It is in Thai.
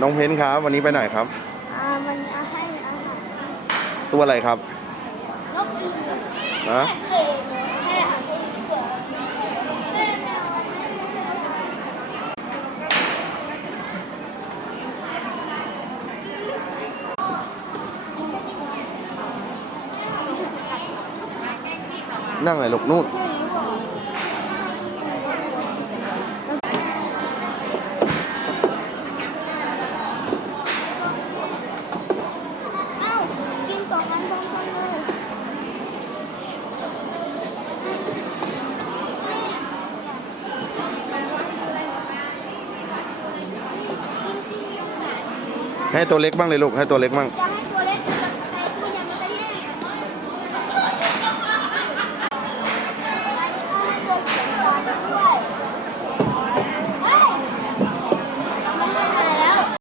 น้องเพนครับวันนี้ไปไหนครับวันนี้เอาให้อาหาร ตัวอะไรครับนกอีกนะ ให้อาหารอีกเสือนั่งไหนลูกนู่นกิน2 อันพร้อมกันเลยให้ตัวเล็กบ้างเลยลูกให้ตัวเล็กบ้าง จะให้